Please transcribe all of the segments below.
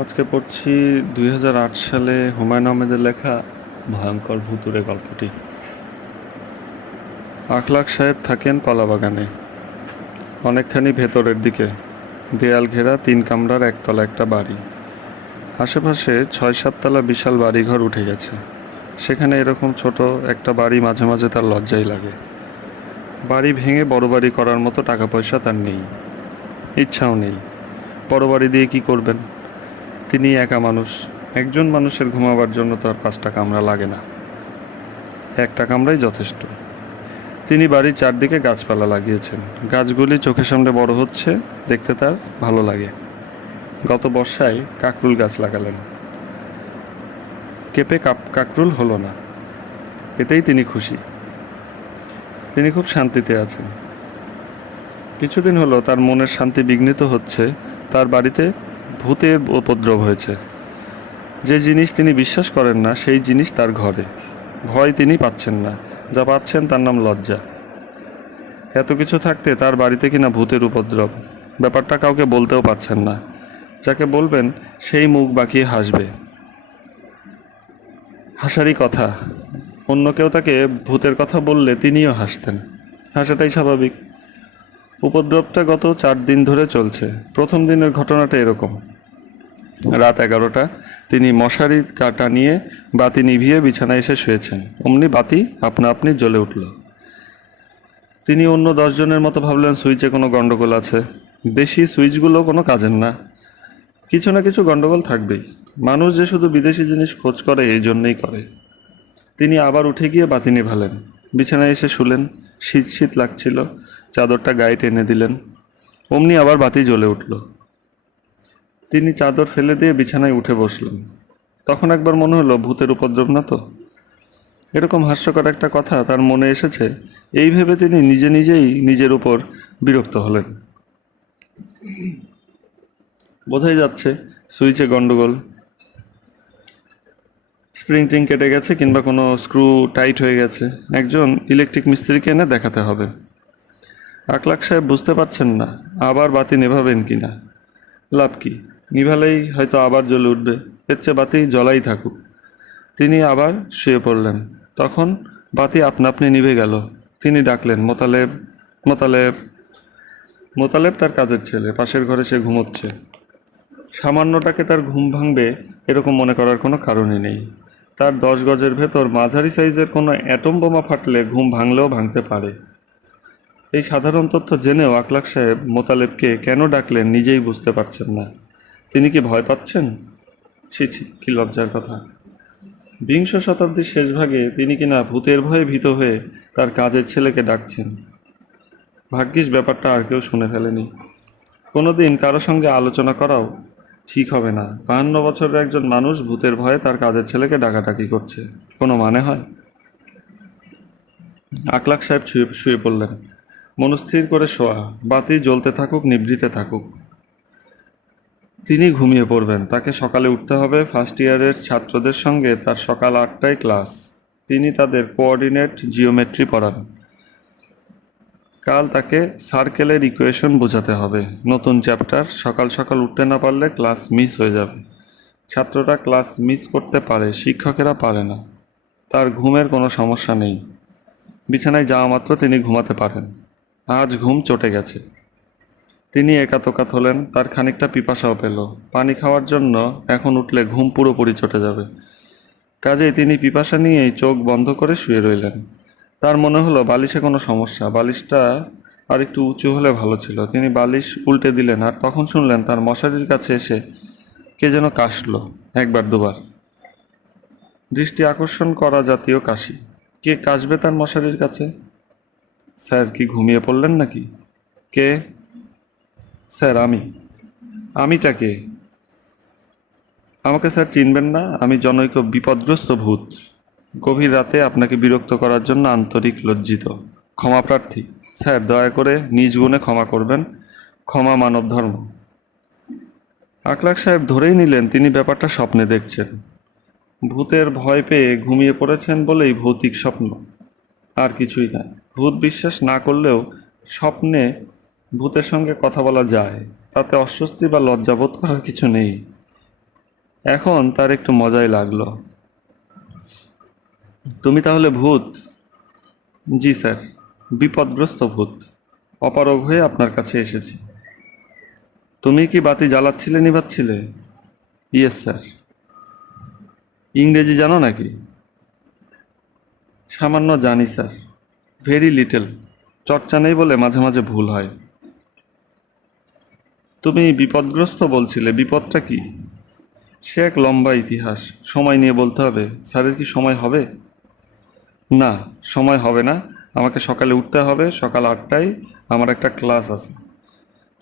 আজকে পড়ছি 2008 সালে হুমায়ুন আহমেদের লেখা ভয়ঙ্কর ভুতুড়ে গল্পটি। আখলাক সাহেব থাকেন কলাবাগানে, অনেকখানি ভেতরের দিকে, দেয়াল ঘেরা 3 কামরার একতলা একটা বাড়ি। আশেপাশে 6-7 তলা বিশাল বাড়িঘর উঠে গেছে। সেখানে এরকম ছোট একটা বাড়ি মাঝে মাঝে তার লজ্জাই লাগে। বাড়ি ভেঙে বড় বাড়ি করার মতো টাকা পয়সা তার নেই, ইচ্ছাও নেই। বড় বাড়ি দিয়ে কি করবেন? তিনি একা মানুষ, একজন মানুষের ঘুমাবার জন্য তো আর 5টা কামরা লাগে না, একটা কামরাই যথেষ্ট। তিনি বাড়ির চারদিকে গাছপালা লাগিয়েছেন। গাছগুলি চোখের সামনে বড় হচ্ছে, দেখতে তার ভালো লাগে। গত বর্ষায় কাকরুল গাছ লাগালেন, কেঁপে কাকরুল হলো না, এতেই তিনি খুশি। তিনি খুব শান্তিতে আছেন। কিছুদিন হলো তার মনের শান্তি বিঘ্নিত হচ্ছে। তার বাড়িতে ভূতের উপদ্রব হয়েছে। যে জিনিস তিনি বিশ্বাস করেন না সেই জিনিস তার ঘরে। ভয় তিনি পাচ্ছেন না, যা পাচ্ছেন তার নাম লজ্জা। এত কিছু থাকতে তার বাড়িতে কিনা ভূতের উপদ্রব, ব্যাপারটা কাউকে বলতেও পারছেন না। যাকে বলবেন সেই মুখ বাঁকিয়ে হাসবে। হাসারই কথা, অন্য কেউ তাকে ভূতের কথা বললে তিনিও হাসতেন। হাসাটাই স্বাভাবিক। উপদ্রবটা গত 4 দিন ধরে চলছে। প্রথম দিনের ঘটনাটা এরকম। রাত 11টা, তিনি মশারি কাটা নিয়ে বাতি নিভিয়ে বিছানায় এসে শুয়েছেন। অমনি বাতি আপনা আপনি জ্বলে উঠল। তিনি অন্য 10 জনের মতো ভাবলেন সুইচে কোনো গন্ডগোল আছে। দেশি সুইচগুলো কোনো কাজের না, কিছু না কিছু গন্ডগোল থাকবেই। মানুষ যে শুধু বিদেশি জিনিস খোঁজ করে এই জন্যই করে। তিনি আবার উঠে গিয়ে বাতি নিভালেন, বিছানায় এসে শুলেন। শীত শীত লাগছিল, চাদরটা গায়ে টেনে দিলেন। অমনি আবার বাতি জ্বলে উঠল। তিনি চাদর ফেলে দিয়ে বিছানায় উঠে বসলেন। তখন একবার মনে হলো ভূতের উপদ্রব না তো। এরকম হাস্যকর একটা কথা তার মনে এসেছে, এই ভেবে তিনি নিজে নিজেই নিজের উপর বিরক্ত হলেন। বোঝাই যাচ্ছে সুইচে গন্ডগোল, স্প্রিং টিং কেটে গেছে কিংবা কোনো স্ক্রু টাইট হয়ে গেছে। একজন ইলেকট্রিক মিস্ত্রিকে এনে দেখাতে হবে। আখলাক সাহেব বুঝতে পারছেন না আবার বাতি নেভাবেন কি না। লাভ কি? নিভালেই হয়তো আবার জ্বলে উঠবে, এর চেয়ে বাতি জ্বলাই থাকুক। তিনি আবার শুয়ে পড়লেন। তখন বাতি আপনা আপনি নিভে গেল। তিনি ডাকলেন, মোতালেব, মোতালেব। মোতালেব তার কাজের ছেলে, পাশের ঘরে সে ঘুমোচ্ছে। সামান্যটাকে তার ঘুম ভাঙবে এরকম মনে করার কোনো কারণই নেই। তার 10 গজের ভেতর মাঝারি সাইজের কোনো অ্যাটম বোমা ফাটলে ঘুম ভাঙলেও ভাঙতে পারে। এই সাধারণ তথ্য জেনেও আখলাক সাহেব মোতালেবকে কেন ডাকলেন নিজেই বুঝতে পারছেন না। তিনি কি ভয় পাচ্ছেন? ছি ছি, কি লজ্জার কথা। বিংশ শতাব্দীর শেষ ভাগে তিনি কিনা ভূতের ভয়ে ভীত হয়ে তার কাজের ছেলেকে ডাকছেন। ভাগ্যিস ব্যাপারটা আর কেউ শুনে ফেলেনি। কোনোদিন কারো সঙ্গে আলোচনা করাও ঠিক হবে না। 52 বছরের একজন মানুষ ভূতের ভয়ে তার কাজের ছেলেকে ডাকাডাকি করছে, কোনো মানে হয়? আখলাক সাহেব শুয়ে পড়লেন। মনস্থির করে শোয়া, বাতি জ্বলতে থাকুক, নিভৃতে থাকুক। তিনি ঘুমিয়ে পড়বেন। তাকে সকালে উঠতে হবে। ফার্স্ট ইয়ারের ছাত্রদের সঙ্গে তার সকাল 8টায় ক্লাস। তিনি তাদের কোঅর্ডিনেট জিওমেট্রি পড়ান। কাল তাকে সার্কেলের ইকুয়েশন বোঝাতে হবে, নতুন চ্যাপ্টার। সকাল সকাল উঠতে না পারলে ক্লাস মিস হয়ে যাবে। ছাত্ররা ক্লাস মিস করতে পারে, শিক্ষকেরা পারে না। তার ঘুমের কোনো সমস্যা নেই। বিছানায় যাওয়া মাত্র তিনি ঘুমাতে পারেন। আজ ঘুম চটে গেছে। তিনি একাতকাত হলেন। তার খানিকটা পিপাসাও পেল। পানি খাওয়ার জন্য এখন উঠলে ঘুম পুরোপুরি চটে যাবে। কাজেই তিনি পিপাসা নিয়েই চোখ বন্ধ করে শুয়ে রইলেন। তার মনে হলো বালিশে কোনো সমস্যা, বালিশটা আর একটু উঁচু হলে ভালো ছিল। তিনি বালিশ উল্টে দিলেন, আর তখন শুনলেন তার মশারির কাছে এসে কে যেন কাশলো, একবার দুবার। দৃষ্টি আকর্ষণ করা জাতীয় কাশি। কে কাশবে তার মশারির কাছে? স্যার কি ঘুমিয়ে পড়লেন নাকি? কে? স্যার আমিটা কে? আমাকে স্যার চিনবেন না? আমি জনৈক বিপদগ্রস্ত ভূত। গভীর রাতে আপনাকে বিরক্ত করার জন্য আন্তরিক লজ্জিত, ক্ষমাপ্রার্থী। স্যার দয়া করে নিজ গুণে ক্ষমা করবেন, ক্ষমা মানব ধর্ম। আখলাক সাহেব ধরেই নিলেন তিনি ব্যাপারটা স্বপ্নে দেখছেন। ভূতের ভয় পেয়ে ঘুমিয়ে পড়েছেন বলেই ভৌতিক স্বপ্ন, আর কিছুই না। ভূত বিশ্বাস না করলেও স্বপ্নে ভূতের সঙ্গে কথা বলা যায়, তাতে অস্বস্তি বা লজ্জাবোধ করার কিছু নেই। এখন তার একটু মজাই লাগলো। তুমি তাহলে ভূত? জি স্যার, বিপদগ্রস্ত ভূত। অপারগ হয়ে আপনার কাছে এসেছি। তুমি কি বাতি জ্বালাচ্ছিলে নিভাচ্ছিলে? Yes sir. ইংরেজি জানো নাকি? সামান্য জানি স্যার, ভেরি লিটল। চর্চা নেই বলে মাঝে মাঝে ভুল হয়। তুমি বিপদগ্রস্ত বলছিলে, বিপদটা কি? সে এক লম্বা ইতিহাস, সময় নিয়ে বলতে হবে। স্যারের কি সময় হবে? না, সময় হবে না। আমাকে সকালে উঠতে হবে, সকাল 8টায় আমার একটা ক্লাস আছে।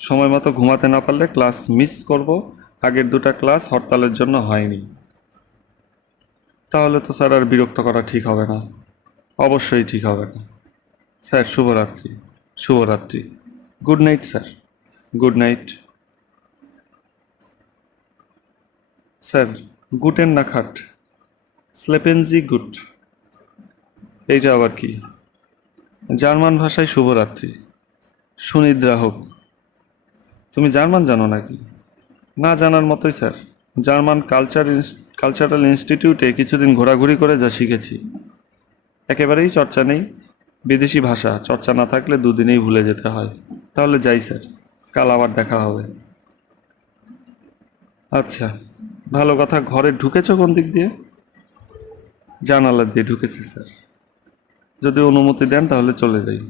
সময় মতো ঘুমাতে না পারলে ক্লাস মিস করব। আগের দুটো ক্লাস হরতালের জন্য হয়নি। তাহলে তো স্যার আর বিরক্ত করা ঠিক হবে না। অবশ্যই ঠিক হবে না। স্যার শুভরাত্রি। শুভরাত্রি। Good night sir. Good night. Sir, Guten না খাট, স্লেপেনজি গুট। এইটা আবার কি? জার্মান ভাষায় শুভরাত্রি। সুনিদ্রা হোক। তুমি জার্মান জানো নাকি? না জানার মতোই স্যার। জার্মান কালচারাল ইনস্টিটিউটে কিছুদিন ঘোরাঘুরি করে যা শিখেছি। একেবারেই চর্চা নেই। বিদেশি ভাষা চর্চা না থাকলে দুদিনেই ভুলে যেতে হয়। তাহলে যাই স্যার, কাল আবার দেখা হবে। আচ্ছা, ভালো কথা। ঘরে ঢুকেছো কোন দিক দিয়ে? জানালা দিয়ে ঢুকেছি স্যার। যদি অনুমতি দেন তাহলে চলে যাই।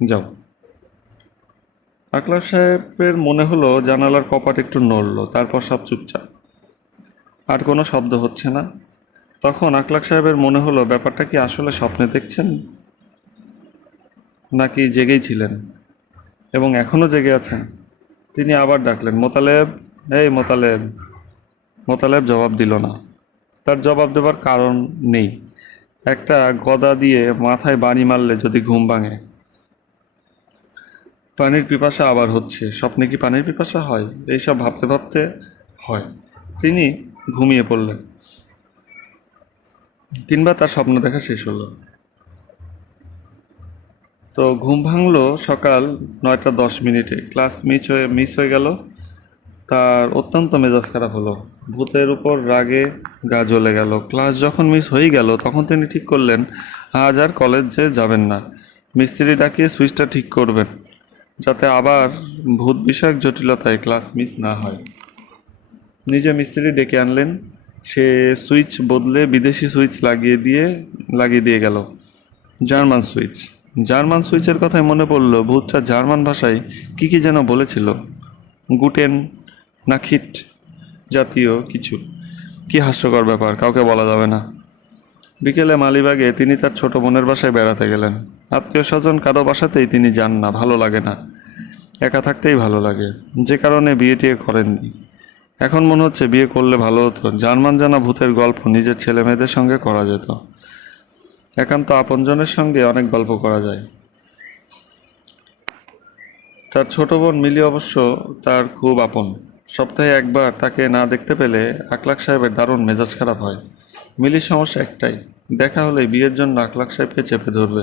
যাও। আকলার সাহেবের মনে হলো জানালার কপাট একটু নড়ল, তারপর সব চুপচাপ। আর কোনো শব্দ হচ্ছে না। তখন আকলাক সাহেবের মনে হলো ব্যাপারটা কি আসলে স্বপ্নে দেখছেন, নাকি জেগেই ছিলেন এবং এখনও জেগে আছেন। তিনি আবার ডাকলেন, মোতালেব, এই মোতালেব। মোতালেব জবাব দিল না। তার জবাব দেবার কারণ নেই। একটা গদা দিয়ে মাথায় বাড়ি মারলে যদি ঘুম ভাঙে। পানির পিপাসা আবার হচ্ছে। স্বপ্নে কি পানির পিপাসা হয়? এইসব ভাবতে ভাবতে হয়। তিনি ঘুমিয়ে পড়লেন, কিংবা তার স্বপ্ন দেখা শেষ হলো। তো ঘুম ভাঙলো সকাল 9টা 10 মিনিটে। ক্লাস মিস হয়ে গেল। তার অত্যন্ত মেজাজ খারাপ হলো। ভূতের উপর রাগে গা জ্বলে গেল। ক্লাস যখন মিস হয়ে গেল তখন তিনি ঠিক করলেন আজ আর কলেজে যাবেন না। মিস্ত্রি ডাকিয়ে সুইচটা ঠিক করবেন, যাতে আবার ভূত বিষয়ক জটিলতায় ক্লাস মিস না হয়। নিজে মিস্ত্রি ডেকে আনলেন। সে সুইচ বদলে বিদেশি সুইচ লাগিয়ে দিয়ে গেল। German switch. জার্মান সুইচের কথাই মনে পড়ল। ভূতটা জার্মান ভাষায় কি কি যেন বলেছিল, গুটেন না খিট জাতীয় কিছু। কি হাস্যকর ব্যাপার, কাউকে বলা যাবে না। বিকেলে মালিবাগে তিনি তার ছোট বোনের বাসায় বেড়াতে গেলেন। আত্মীয় স্বজন কারো বাসাতেই তিনি যান না, ভালো লাগে না। একা থাকতেই ভালো লাগে, যে কারণে বিয়ে টিয়ে করেননি। এখন মনে হচ্ছে বিয়ে করলে ভালো হতো। জার্মান জানা ভূতের গল্প নিজের ছেলে মেয়েদের সঙ্গে করা যেত। একান্ত আপনজনের সঙ্গে অনেক গল্প করা যায়। তার ছোট বোন মিলি অবশ্য তার খুব আপন। সপ্তাহে একবার তাকে না দেখতে পেলে আকলাক সাহেবের দারুণ মেজাজ খারাপ হয়। মিলির সমস্যা একটাই, দেখা হলেই বিয়ের জন্য আকলাক সাহেবকে চেপে ধরবে,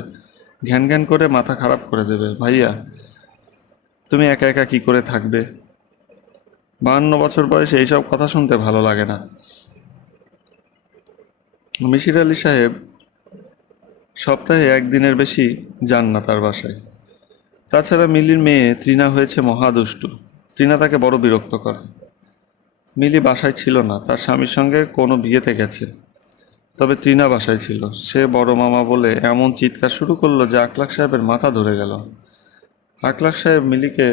ঘ্যান ঘ্যান করে মাথা খারাপ করে দেবে। ভাইয়া, তুমি একা একা কী করে থাকবে? 52 বছর বয়সে এইসব কথা শুনতে ভালো লাগে না। মিশির আলী সাহেব সপ্তাহে একদিনের বেশি যান না তার বাসায়। তাছাড়া মিলির মেয়ে তৃণা হয়েছে মহাদুষ্টু। তৃণা তাকে বড় বিরক্ত করে। মিলি বাসায় ছিল না, তার স্বামীর সঙ্গে কোনো বিয়েতে গেছে। তবে তৃণা বাসায় ছিল। সে বড় মামা বলে এমন চিৎকার শুরু করলো যে আকলাক সাহেবের মাথা ধরে গেল। আকলাক সাহেব মিলিকে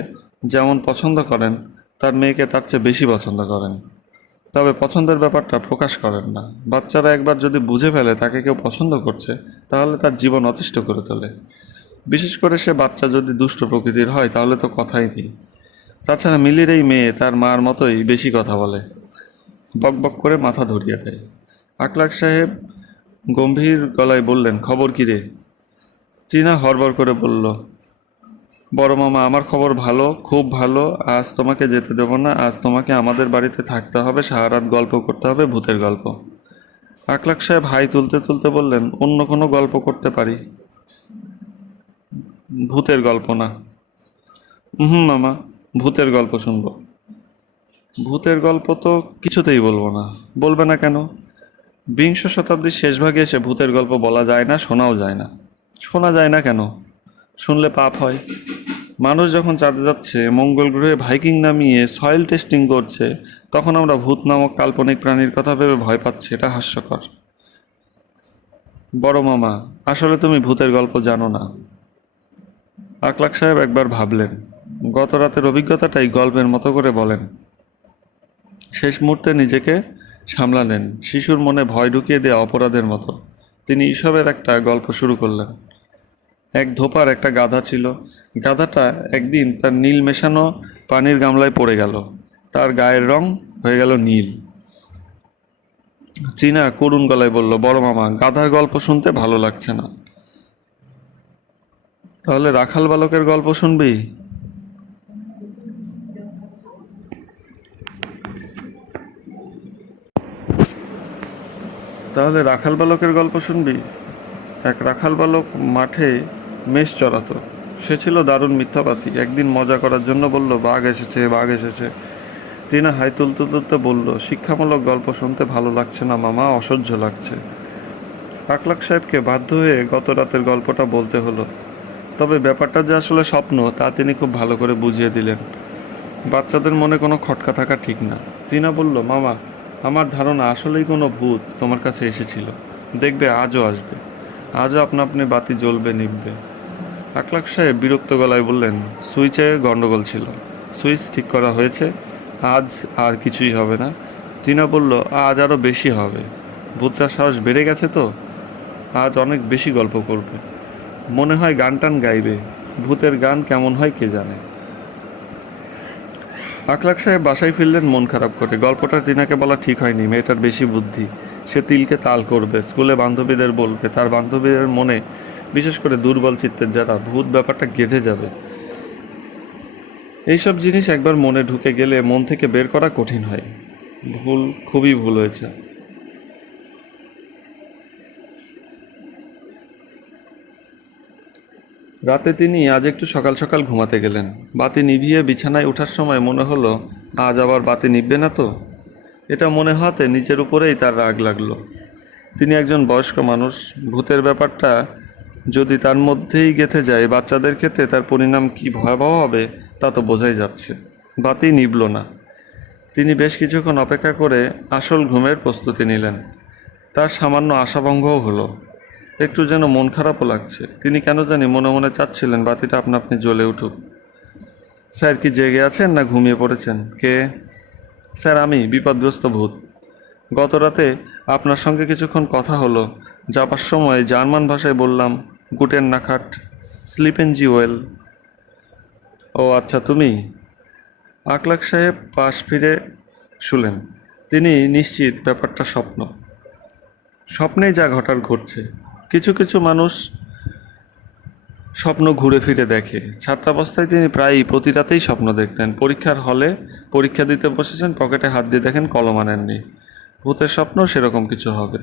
যেমন পছন্দ করেন, তার মেয়েকে তার চেয়ে বেশি পছন্দ করেন। তবে পছন্দের ব্যাপারটা প্রকাশ করেন না। বাচ্চারা একবার যদি বুঝে ফেলে তাকে কেউ পছন্দ করছে, তাহলে তার জীবন অতিষ্ঠ করে তোলে। বিশেষ করে সে বাচ্চা যদি দুষ্ট প্রকৃতির হয়, তাহলে তো কথাই নেই। তাছাড়া মিলির এই মেয়ে তার মার মতোই বেশি কথা বলে, বকবক করে মাথা ধরিয়ে দেয়। আকলাক সাহেব গম্ভীর গলায় বললেন, খবর কী রে? টিনা হড়বড় করে বলল, বড় মামা, আমার খবর ভালো, খুব ভালো। আজ তোমাকে যেতে দেব না। আজ তোমাকে আমাদের বাড়িতে থাকতে হবে, সারা রাত গল্প করতে হবে, ভূতের গল্প। আকলাক সাহেব হাই তুলতে তুলতে বললেন, অন্য কোনো গল্প করতে পারি, ভূতের গল্প না। হুম মামা, ভূতের গল্প শুনবো। ভূতের গল্প তো কিছুতেই বলবো না। বলবে না কেন? বিংশ শতাব্দীর শেষ ভাগে এসে ভূতের গল্প বলা যায় না, শোনাও যায় না। শোনা যায় না কেন? শুনলে পাপ হয়। মানুষ যখন চাঁদে যাচ্ছে, মঙ্গল গ্রহে ভাইকিং নামিয়ে সয়েল টেস্টিং করছে, তখন আমরা ভূত নামক কাল্পনিক প্রাণীর কথা ভেবে ভয় পাচ্ছি। এটা হাস্যকর। বড় মামা, আসলে তুমি ভূতের গল্প জানো না। আকলাক সাহেব একবার ভাবলেন। গত রাতের অভিজ্ঞতাটাই গল্পের মতো করে বলেন। শেষ মুহূর্তে নিজেকে সামলালেন, শিশুর মনে ভয় ঢুকিয়ে দেওয়া অপরাধের মতো। তিনি ঈশবের একটা গল্প শুরু করলেন। এক ধোপার একটা গাধা ছিল। গাধাটা একদিন তার নীল মেশানো পানির গামলায় পড়ে গেল। তার গায়ের রং হয়ে গেল নীল। টিনা করুণ গলায় বলল, বড় মামা, গাধার গল্প শুনতে ভালো লাগছে না। তাহলে রাখাল বালকের গল্প শুনবি? তাহলে রাখাল বালকের গল্প শুনবি? এক রাখাল বালক মাঠে মেষ চড়াতো। সে ছিল দারুণ মিথ্যাবাদী। একদিন মজা করার জন্য বলল, বাঘ এসেছে, বাঘ এসেছে। টিনা হাই তুলতে তুলতে বলল, শিক্ষামূলক গল্প শুনতে ভালো লাগছে না মামা, অসহ্য লাগছে। আকলাক সাহেবকে বাধ্য হয়ে গত রাতের গল্পটা বলতে হলো। তবে ব্যাপারটা যে আসলে স্বপ্ন তা তিনি খুব ভালো করে বুঝিয়ে দিলেন। বাচ্চাদের মনে কোনো খটকা থাকা ঠিক না। টিনা বলল, মামা, আমার ধারণা আসলেই কোনো ভূত তোমার কাছে এসেছিল। দেখবে আজও আসবে। আজও আপনা আপনি বাতি জ্বলবে, নিভবে। আকলাক সাহেব বিরক্ত গলায় বললেন, সুইচে গন্ডগোল ছিল। সুইচ ঠিক করা হয়েছে। আজ আর কিছুই হবে না। টিনা বলল, আজ আরও বেশি হবে। ভূতটার সাহস বেড়ে গেছে তো। আজ অনেক বেশি গল্প করবে। মনে হয় গান টান গাইবে। ভূতের গান কেমন হয় কে জানে। আকলাক সাহেব বাসায় ফিরলেন মন খারাপ করে। গল্পটা টিনাকে বলা ঠিক হয়নি। মেয়েটার বেশি বুদ্ধি। সে তিলকে তাল করবে, স্কুলে বান্ধবীদের বলবে। তার বান্ধবীদের মনে, বিশেষ করে দুর্বল চিত্তের যারা, ভূত ব্যাপারটা গেঁথে যাবে। এইসব জিনিস একবার মনে ঢুকে গেলে মন থেকে বের করা কঠিন হয়। ভুল, খুবই ভুল হয়েছে। রাতে তিনি আজ একটু সকাল সকাল ঘুমাতে গেলেন। বাতি নিভিয়ে বিছানায় ওঠার সময় মনে হলো, আজ আবার বাতি নিভবে না তো। এটা মনে হওয়াতে নিজের উপরেই তার রাগ লাগলো। তিনি একজন বয়স্ক মানুষ। ভূতের ব্যাপারটা যদি তার মধ্যেই গেঁথে যায়, বাচ্চাদের ক্ষেত্রে তার পরিণাম কী ভয়াবহ হবে তা তো বোঝাই যাচ্ছে। বাতি নিভল না। তিনি বেশ কিছুক্ষণ অপেক্ষা করে আসল ঘুমের প্রস্তুতি নিলেন। তার সামান্য আশাভঙ্গও হলো। একটু যেন মন খারাপও লাগছে। তিনি কেন জানি মনে মনে চাচ্ছিলেন বাতিটা আপনা আপনি জ্বলে উঠুক। স্যার কি জেগে আছেন না ঘুমিয়ে পড়েছেন? কে? স্যার, আমি বিপদগ্রস্ত ভূত। গত রাতে আপনার সঙ্গে কিছুক্ষণ কথা হলো। যাবার সময় জার্মান ভাষায় বললাম, গুটেন নাখাট, স্লিপেন জি ওয়েল। ও আচ্ছা, তুমি। আকলাক সাহেব পাশ ফিরে শুলেন। তিনি নিশ্চিত ব্যাপারটা স্বপ্ন। স্বপ্নেই যা ঘটার ঘটছে। কিছু কিছু মানুষ স্বপ্ন ঘুরে ফিরে দেখে। ছাত্রাবস্থায় তিনি প্রায়ই প্রতি রাতেই স্বপ্ন দেখতেন। পরীক্ষার হলে পরীক্ষা দিতে বসেছেন, পকেটে হাত দিয়ে দেখেন কলম আনেননি। ভূতের স্বপ্ন সেরকম কিছু হবে।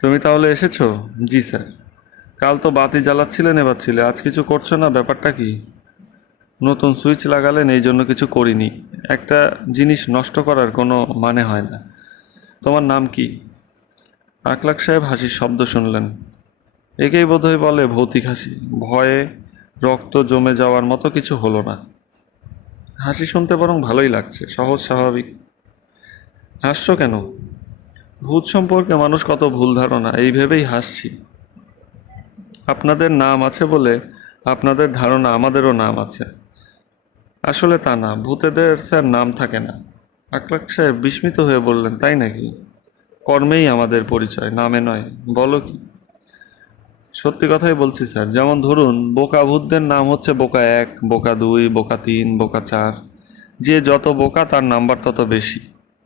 তুমি তাহলে এসেছো? জি স্যার। কাল তো বাতি জ্বালাচ্ছিলে, নেভাচ্ছিলে, আজ কিছু করছো না, ব্যাপারটা কি? নতুন সুইচ লাগালেন, এই জন্য কিছু করিনি। একটা জিনিস নষ্ট করার কোনো মানে হয় না। তোমার নাম কি? আকলাক সাহেব হাসির শব্দ শুনলেন। একেই বোধহয় বলে ভৌতিক হাসি। ভয়ে রক্ত জমে যাওয়ার মতো কিছু হলো না। হাসি শুনতে বরং ভালোই লাগছে, সহজ, স্বাভাবিক। হাসছো কেন? ভূত সম্পর্কে মানুষ কত ভুল ধারণা, এই ভেবেই হাসছি। আপনাদের নাম আছে বলে আপনাদের ধারণা আমাদেরও নাম আছে। আসলে তা না, ভূতেদের স্যার নাম থাকে না। আকলাক সাহেব বিস্মিত হয়ে বললেন, তাই নাকি? কর্মেই আমাদের পরিচয়, নামে নয়। বলো কি? সত্যি কথাই বলছি স্যার। যেমন ধরুন, বোকা ভূতদের নাম হচ্ছে বোকা 1, বোকা 2, বোকা 3, বোকা 4। যে যত বোকা তার নাম্বার তত বেশি।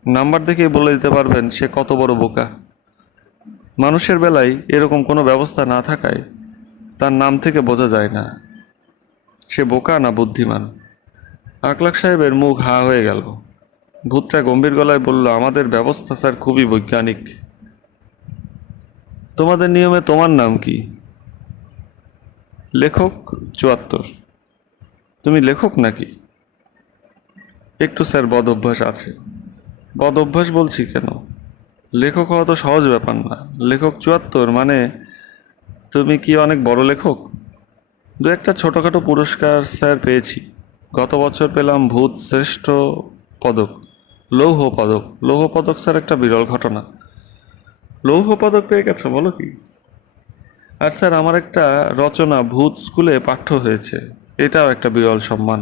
নাম্বার দেখেই বলে দিতে পারবেন সে কত বড় বোকা। মানুষের বেলায় এরকম কোনো ব্যবস্থা না থাকায় তার নাম থেকে বোঝা যায় না সে বোকা না বুদ্ধিমান। আকলাক সাহেবের মুখ হা হয়ে গেল। ভূতটা গম্ভীর গলায় বলল, আমাদের ব্যবস্থা স্যার খুবই বৈজ্ঞানিক। তোমাদের নিয়মে তোমার নাম কি? লেখক 74। তুমি লেখক নাকি? একটু স্যার বদ অভ্যাস আছে। বদ অভ্যাস বলছি কেন, লেখক হওয়া তো সহজ ব্যাপার না। লেখক 74 মানে তুমি কি অনেক বড় লেখক? দু একটা ছোটোখাটো পুরস্কার স্যার পেয়েছি। গত বছর পেলাম ভূত শ্রেষ্ঠ পদক, লৌহ পদক। লৌহ পদক স্যার একটা বিরল ঘটনা। লৌহ পদক পেয়ে গেছো বলো কি? আর স্যার আমার একটা রচনা ভূত স্কুলে পাঠ্য হয়েছে, এটাও একটা বিরল সম্মান।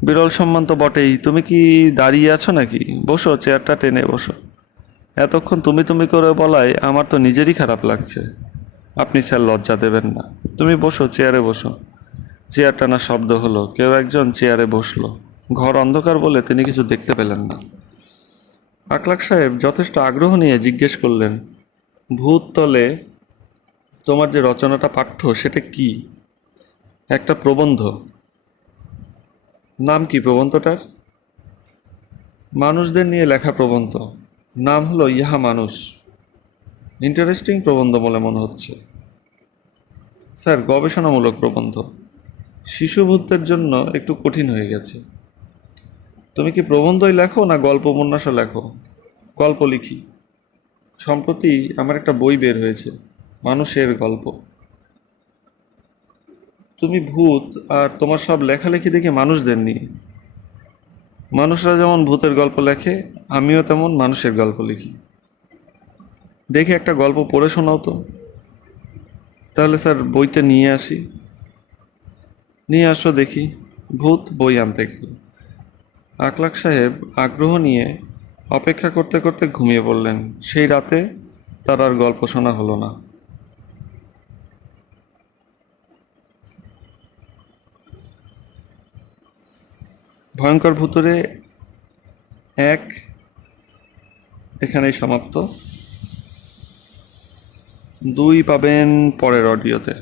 বিরল সম্মান তো বটেই। তুমি কি দাঁড়িয়ে আছো নাকি? বসো, চেয়ারটা টেনে বসো। এতক্ষণ তুমি তুমি করে বলায় আমার তো নিজেরই খারাপ লাগছে। আপনি স্যার লজ্জা দেবেন না। তুমি বসো, চেয়ারে বসো। চেয়ার টানা শব্দ হলো, কেউ একজন চেয়ারে বসলো। ঘর অন্ধকার বলে তিনি কিছু দেখতে পেলেন না। আকলাক সাহেব যথেষ্ট আগ্রহ নিয়ে জিজ্ঞেস করলেন, ভূত তলে তোমার যে রচনাটা পাঠ্য সেটা কি? একটা প্রবন্ধ। নাম কি প্রবন্ধটার? মানুষদের নিয়ে লেখা প্রবন্ধ। নাম হলো ইহা মানুষ। ইন্টারেস্টিং প্রবন্ধ বলে মনে হচ্ছে। স্যার, গবেষণামূলক প্রবন্ধ। শিশু ভূতদের জন্য একটু কঠিন হয়ে গেছে। তুমি কি প্রবন্ধই লেখো না গল্প উপন্যাসও লেখো? গল্প লিখি। সম্প্রতি আমার একটা বই বের হয়েছে, মানুষের গল্প। তুমি ভূত, আর তোমার সব লেখালেখি দেখি মানুষদের নিয়ে। মানুষরা যেমন ভূতের গল্প লেখে, আমিও তেমন মানুষের গল্প লিখি। দেখি একটা গল্প পড়ে শোনাও তো। তাহলে স্যার বইটা নিয়ে আসি। নিয়ে আসো দেখি। ভূত বই আনতে গেল। আকলাক সাহেব আগ্রহ নিয়ে অপেক্ষা করতে করতে ঘুমিয়ে পড়লেন। সেই রাতে তার আর গল্প শোনা হলো না। ভয়ঙ্কর ভূতুড়ে 1 এখানেই সমাপ্ত। 2 পাবেন পরের অডিওতে।